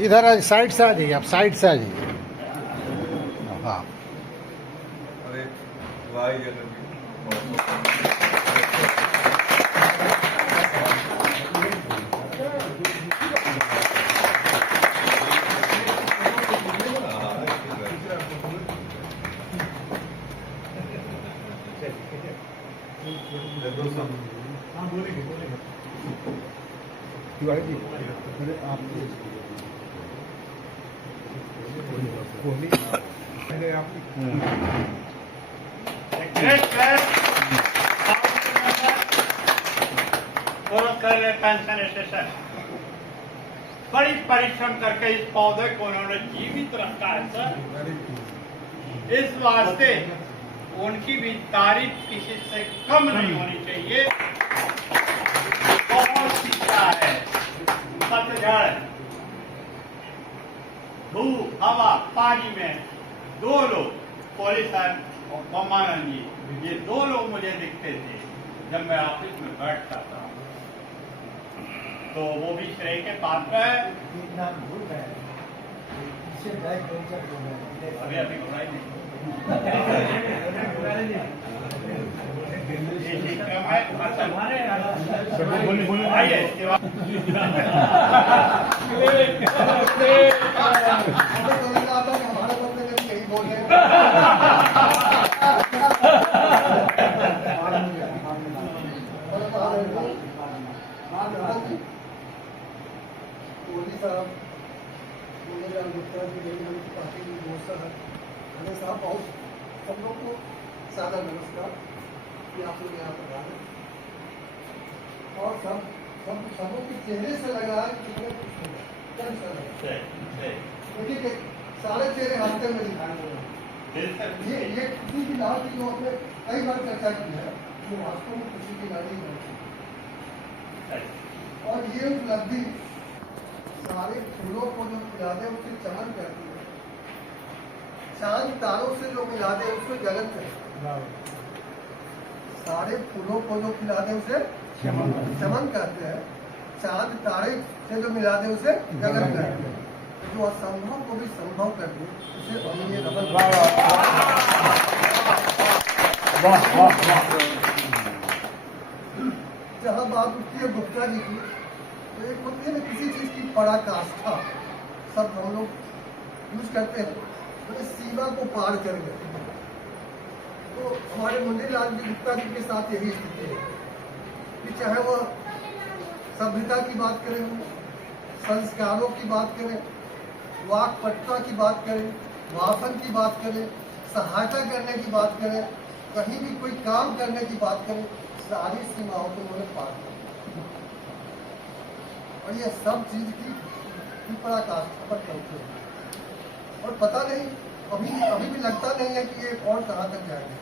इधर साइड से आ जाइए, आप साइड से आ जाइए। हाँ, अरे वाह तिवारी जी, आप पहले आप पेंशन स्टेशन बड़ी परिश्रम करके इस पौधे को उन्होंने जीवित रखा है सर। इस वास्ते उनकी भी तारीफ किसी से कम नहीं होनी चाहिए। बहुत शिक्षा है। पतझड़, धूप, हवा, पानी में दो लोग, पुलिस और बम्मानंद जी, ये दो लोग मुझे दिखते थे जब मैं ऑफिस में बैठता था। तो वो भी श्रेय के पात्र है। अभी घबराई नहीं। आइए इसके बाद साहब बहुत सब लोग को सादर नमस्कार कि आप लोग यहाँ पर आए और सबों के चेहरे से लगा है कि कितने खुश हो देखिए सारे चेहरे हंसते में दिखाई दे रहे हैं। ये खुशी की लहर की जो हमने कई बार चर्चा की है वो वास्तव में खुशी की लहर ही है। और ये उपलब्धि सारे फूलों को जो मिला दे उससे चमन करती है, चांद तारों से जो मिला दे उसको जगन करे। सारे फूलों को जो खिला दे उसे चमन करते हैं, चांद तारे से जो मिला दे उसे गगन करते हैं। जो असंभव को भी संभव कर दे उसे अमीय रमन। जहाँ बात उठती है गुप्ता जी की, तो एक होती है ना किसी चीज की पराकाष्ठा, सब हम लोग यूज करते हैं, तो सीमा को पार कर गए। तो हमारे मुंडीलाल जी गुप्ता जी के साथ यही स्थिति है कि चाहे वह सभ्यता की बात करें, संस्कारों की बात करें, वाक्पटुता की बात करें, वासन की बात करें, सहायता करने की बात करें, कहीं भी कोई काम करने की बात करें, सारी सीमाओं को उन्होंने पार किया। और ये सब चीज की पराकाष्ठा पर चलते हैं और पता नहीं अभी भी लगता नहीं है कि ये और कहाँ तक जाएगा।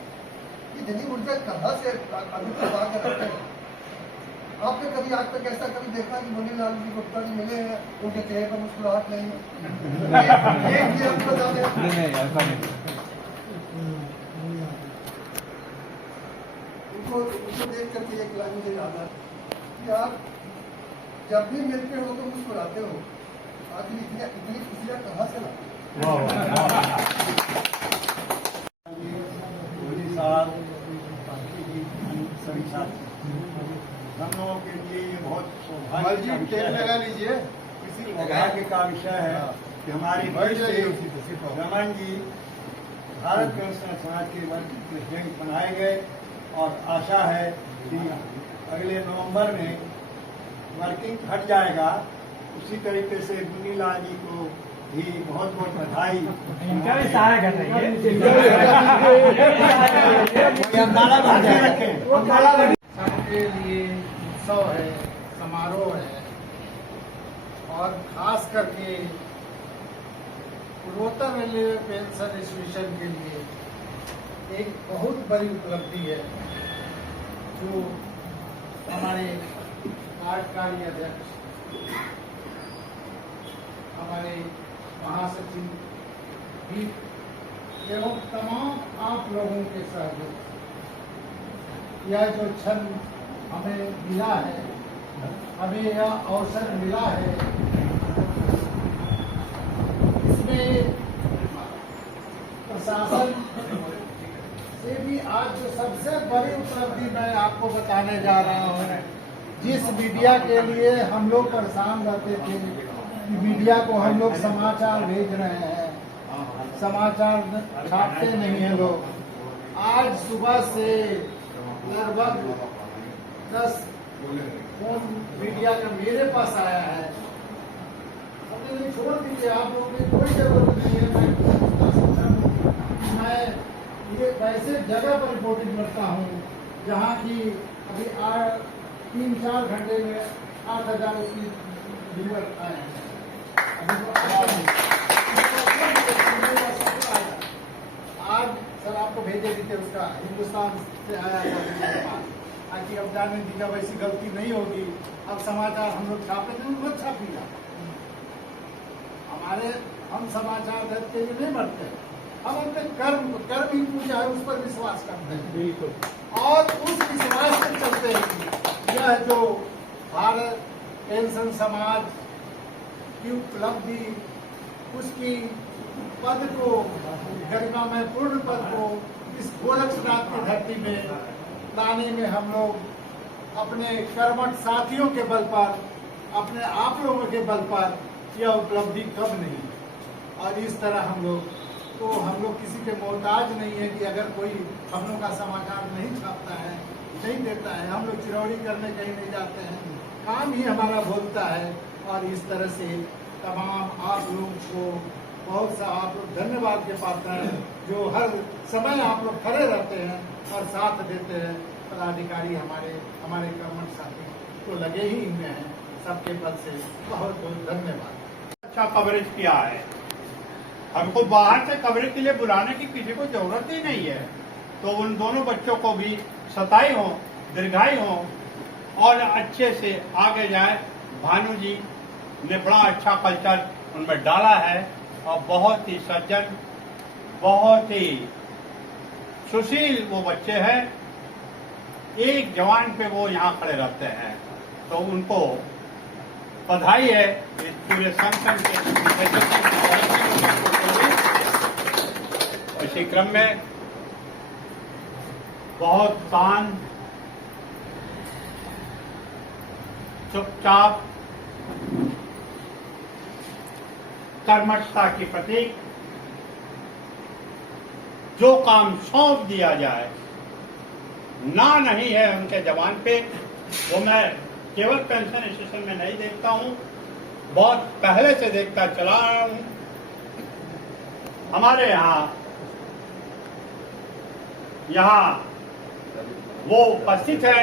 इतनी ऊर्जा कहाँ से अभी तक आकर रखते हैं। आपने कभी आज तक ऐसा कभी देखा कि मुनीलाल जी गुप्ता जी मिले हैं, उनके चेहरे पर मुस्कुराहट नहीं है? उनको देख करके एक लाइन मुझे याद आ कि आप जब भी मिलते हो तो मुस्कुराते हो, आखिर इतनी खुशियाँ कहाँ से लाते? हम लोगों के लिए ये बहुत सौभाग्य का विषय है कि हमारी रमन जी भारत पेंशन समाज के वर्ग प्रेसिडेंट बनाए गए और आशा है कि अगले नवंबर में वर्किंग हट जाएगा। उसी तरीके से मुनीलाल जी को भी बहुत बहुत बधाई। इनका भी सहायक है सबके लिए उत्सव है, समारोह है और खास करके पूर्वोत्तर रेलवे पेंशन एसोसिएशन के लिए एक बहुत बड़ी उपलब्धि है जो हमारे कार्यकारी अध्यक्ष, हमारे महासचिव भी एवं तमाम आप लोगों के सहयोग, यह जो क्षण हमें मिला है, हमें यह अवसर मिला है, इसमें प्रशासन से भी आज जो सबसे बड़ी उपलब्धि मैं आपको बताने जा रहा हूँ, जिस मीडिया के लिए हम लोग परेशान रहते थे, मीडिया को हम लोग समाचार भेज रहे हैं, समाचार छापते नहीं हैं लोग, आज सुबह से लगभग 10 फोन मीडिया का मेरे पास आया है। अपने छोड़ दीजिए, आप लोगों की कोई जरूरत नहीं है। मैं ये वैसे जगह पर रिपोर्टिंग करता हूँ जहाँ की अभी 3-4 घंटे में 8,000 उसकी व्यूअर आए हैं। आज सर आपको भेजे भी थे, उसका हिंदुस्तान से आया था मेरे पास, ताकि अब जाने दीजिए वैसी गलती नहीं होगी। अब समाचार हम लोग छापे थे, उनको छापिएगा। हम समाचार देते हुए नहीं मरते, हम अपने कर्म ही पूजा है, उस पर विश्वास करते हैं। बिल्कुल। और उस विश्वास पर चलते हैं। यह जो भारत पेंशन समाज की उपलब्धि, उसकी पद को, गरिमा में पूर्ण पद को इस गोरक्षनाथ की धरती में लाने में हम लोग अपने कर्मठ साथियों के बल पर, अपने आप लोगों के बल पर यह उपलब्धि कब नहीं। और इस तरह हम लोग किसी के मोहताज नहीं है कि अगर कोई हम लोग का समाचार नहीं छापता है, नहीं देता है, हम लोग चिरौड़ी करने कहीं नहीं जाते हैं, काम ही हमारा बोलता है। और इस तरह से तमाम आप लोगों को बहुत सा आप लोग धन्यवाद के पात्र हैं, जो हर समय आप लोग खड़े रहते हैं और साथ देते हैं। पदाधिकारी हमारे कर्मठ साथी तो लगे ही इनमें हैं, सबके पद से बहुत बहुत धन्यवाद। अच्छा कवरेज किया है, हमको बाहर से कवरेज के लिए बुलाने की किसी को जरूरत ही नहीं है। तो उन दोनों बच्चों को भी सताई हो, दीर्घायु हो और अच्छे से आगे जाए। भानु जी ने बड़ा अच्छा कल्चर उनमें डाला है और बहुत ही सज्जन, बहुत ही सुशील वो बच्चे हैं। एक जवान पे वो यहाँ खड़े रहते हैं, तो उनको बधाई है इस पूरे संगठन के। इसी क्रम में बहुत शांत, चुपचाप, कर्मठता की प्रतीक जो काम सौंप दिया जाए, ना नहीं है उनके जवान पे। वो मैं केवल पेंशन स्टेशन में नहीं देखता हूँ, बहुत पहले से देखता चला रहा हूँ। हमारे यहाँ वो उपस्थित है।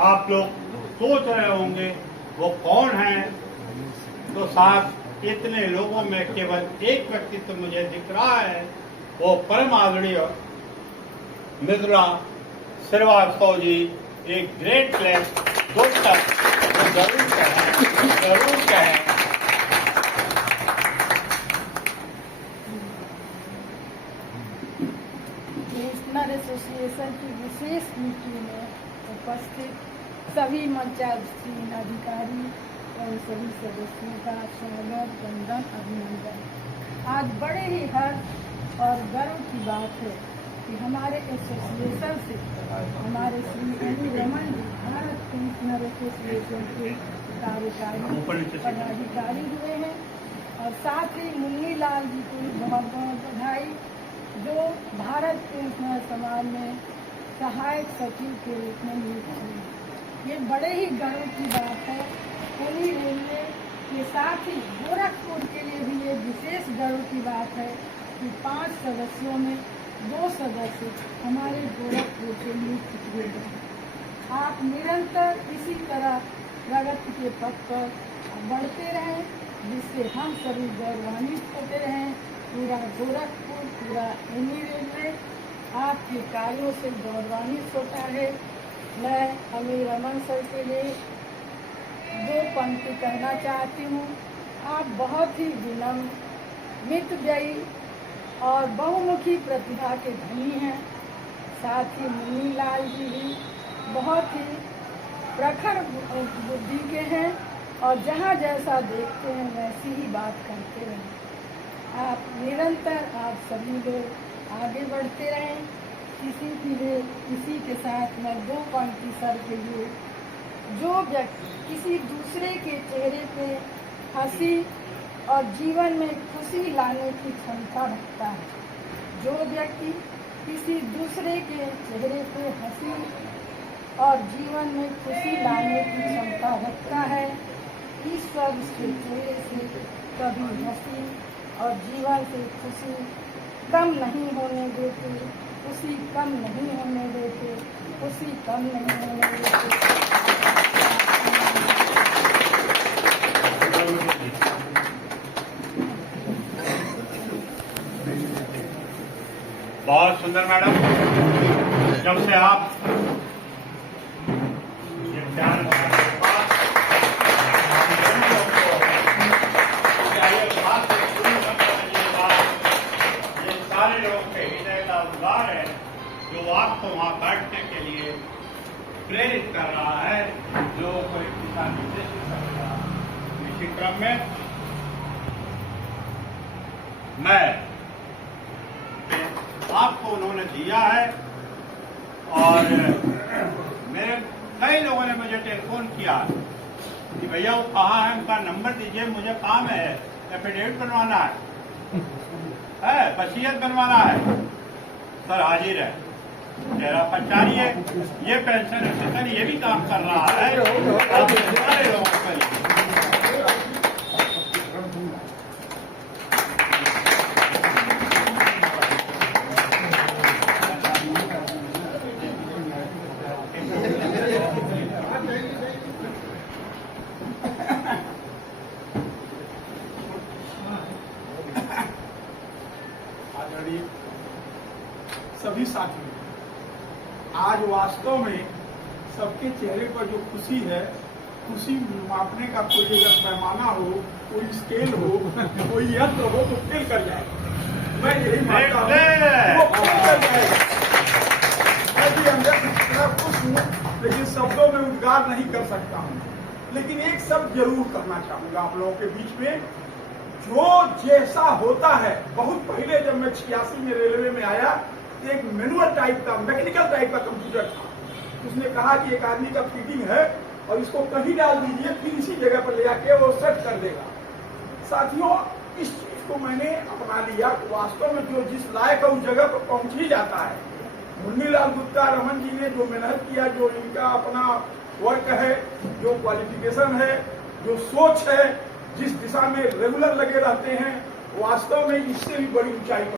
आप लोग सोच रहे होंगे वो कौन है, तो साथ इतने लोगों में केवल एक व्यक्ति तो मुझे दिख रहा है, वो परम आदरणीय मृदुला श्रीवास्तव जी, एक ग्रेट प्लेस डॉक्टर, जरूर कहें। नेशनल एसोसिएशन की विशेष मीटिंग में उपस्थित सभी मंचासीन अधिकारी और सभी सदस्यों का स्वागत, वंदन, अभिनंदन। आज बड़े ही हर्ष और गर्व की बात है कि हमारे एसोसिएशन से हमारे Shri any Raman ji Bharat pensioner association के कार्यकारी पदाधिकारी हुए हैं, और साथ ही मुन्नी लाल जी को बहुत बहुत बधाई, जो भारत पेंशनर समाज में सहायक सचिव के रूप में नियुक्त हुए। ये बड़े ही गर्व की बात है। पूरी रेलवे के साथ ही गोरखपुर के लिए भी ये विशेष गर्व की बात है कि 5 सदस्यों में 2 सदस्य हमारे गोरखपुर से नियुक्त किए गए। आप निरंतर इसी तरह प्रगति के पथ पर बढ़ते रहें, जिससे हम सभी गौरवान्वित होते रहें। पूरा गोरखपुर, पूरा एनी रेलवे आपके कार्यों से गौरवान्वित होता है। मैं अमीर रमन सर के लिए 2 पंक्ति कहना चाहती हूँ। आप बहुत ही विनम्र, मितव्ययी और बहुमुखी प्रतिभा के धनी हैं। साथ ही मुन्नी लाल जी भी बहुत ही प्रखर बुद्धि के हैं और जहाँ जैसा देखते हैं वैसी ही बात करते रहें। आप निरंतर आप सभी लोग आगे बढ़ते रहें। किसी के साथ मैं 2 पंक्ति सर के लिए, जो व्यक्ति किसी दूसरे के चेहरे पे हंसी और जीवन में खुशी लाने की क्षमता रखता है, जो व्यक्ति किसी दूसरे के चेहरे पे हंसी और जीवन में खुशी लाने की क्षमता रखता है, ईश्वर उसके चेहरे से कभी हंसी और जीवन से खुशी कम नहीं होने देते, खुशी कम नहीं होने देते, खुशी कम नहीं होने देते। बहुत सुंदर मैडम, जब से आप ये ध्यान ये सारे लोग के हृदय का उद्गार है जो आपको वहाँ बैठने के लिए प्रेरित कर रहा है, जो कोई दिशा निर्देशित कर रहा है। इसी क्रम में मैं आपको उन्होंने दिया है और मेरे कई लोगों ने मुझे टेलीफोन किया कि भैया वो कहाँ है, उनका नंबर दीजिए, मुझे काम है, एफिडेविट बनवाना है, वसीयत बनवाना है। सर हाजिर है, चेहरा पंचारी है, ये पेंशन असिस्टेंट ये भी काम कर रहा है। सारे लोगों पर सभी साथियों, आज वास्तव में सबके चेहरे पर जो खुशी है, खुशी मापने का कोई अगर पैमाना हो, कोई स्केल हो, कोई यंत्र हो तो फेल कर जाए। मैं यही मानता हूँ वो फेल कर जाएगा। मैं भी अंदर से खुश हूँ, लेकिन शब्दों में उद्गार नहीं कर सकता हूँ। लेकिन एक शब्द जरूर करना चाहूंगा आप लोगों के बीच में, जो जैसा होता है। बहुत पहले जब मैं 86 में रेलवे में आया, एक मैनुअल टाइप का, मैकेनिकल टाइप का कंप्यूटर था। उसने कहा कि एक आदमी का फीडिंग है और इसको कहीं डाल दीजिए, फिर इसी जगह पर ले जाके वो सेट कर देगा। साथियों, इस चीज को मैंने अपना लिया। वास्तव में जो जिस लायक है उस जगह पर पहुंच ही जाता है। मुन्नी लाल गुप्ता रमन जी ने जो मेहनत किया, जो इनका अपना वर्क है, जो क्वालिफिकेशन है, जो सोच है, जिस दिशा में रेगुलर लगे रहते हैं, वास्तव में इससे भी बड़ी ऊंचाई